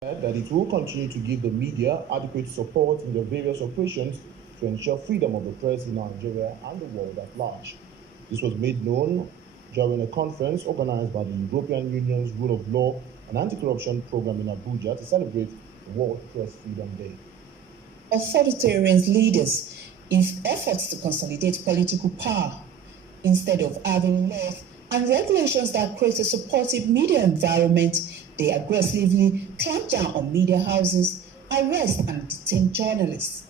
That it will continue to give the media adequate support in their various operations to ensure freedom of the press in Nigeria and the world at large. This was made known during a conference organized by the European Union's Rule of Law and Anti-Corruption Program in Abuja to celebrate the World Press Freedom Day. Authoritarian leaders in efforts to consolidate political power instead of having laws and regulations that create a supportive media environment, they aggressively clamp down on media houses, arrest and detain journalists.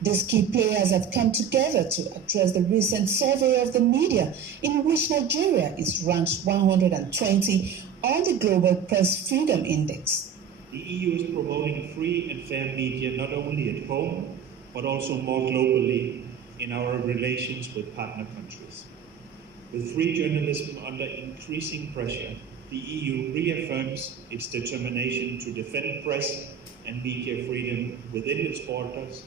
These key players have come together to address the recent survey of the media, in which Nigeria is ranked 120 on the Global Press Freedom Index. The EU is promoting free and fair media not only at home, but also more globally in our relations with partner countries. With free journalism under increasing pressure, the EU reaffirms its determination to defend press and media freedom within its borders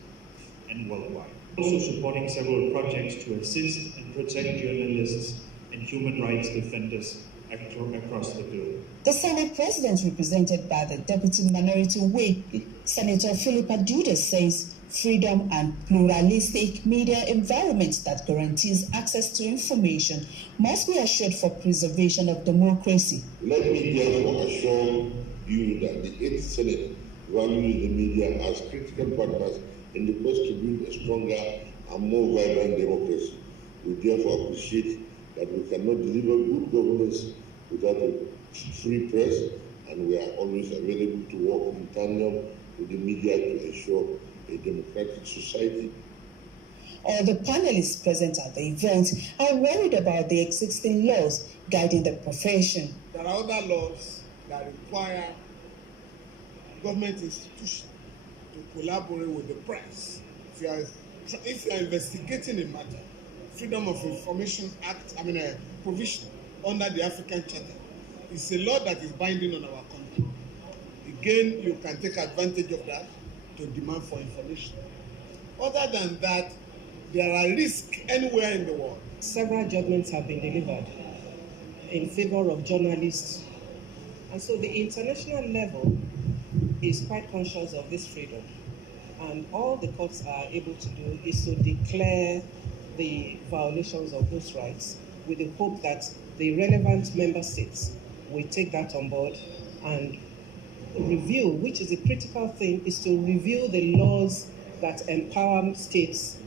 and worldwide. Also supporting several projects to assist and protect journalists and human rights defenders across the globe. The Senate President, represented by the Deputy Minority Whip, Senator Philip Adude, says freedom and pluralistic media environment that guarantees access to information must be assured for preservation of democracy. Let me therefore assure you that the 8th Senate values the media as critical partners in the quest to build a stronger and more vibrant democracy. We therefore appreciate that we cannot deliver good governance without a free press, and we are always available to work in tandem with the media to ensure a democratic society. All the panelists present at the event are worried about the existing laws guiding the profession. There are other laws that require government institutions to collaborate with the press. If you are investigating a matter, Freedom of Information Act, provision under the African Charter, is a law that is binding on our country. Again, you can take advantage of that to demand for information. Other than that, there are risks anywhere in the world. Several judgments have been delivered in favor of journalists. And so the international level is quite conscious of this freedom. And all the courts are able to do is to declare the violations of those rights with the hope that the relevant member states will take that on board and review, which is a critical thing, is to review the laws that empower states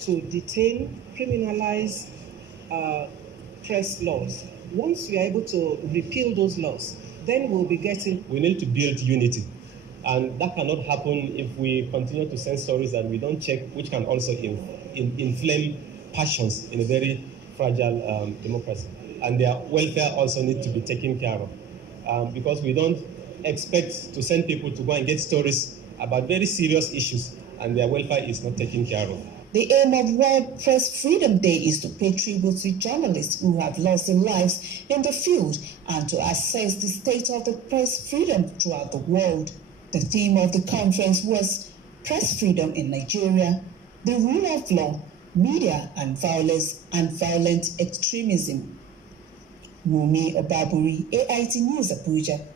to detain, criminalize press laws. Once we are able to repeal those laws, then we'll be getting... We need to build unity, and that cannot happen if we continue to send stories and we don't check, which can also inflame passions in a very fragile democracy. And their welfare also needs to be taken care of, because we don't expect to send people to go and get stories about very serious issues and their welfare is not taken care of. The aim of World Press Freedom Day is to pay tribute to journalists who have lost their lives in the field and to assess the state of the press freedom throughout the world. The theme of the conference was Press Freedom in Nigeria, the Rule of Law, Media and Violence and Violent Extremism. Wumi Obaburi, AIT News, Abuja.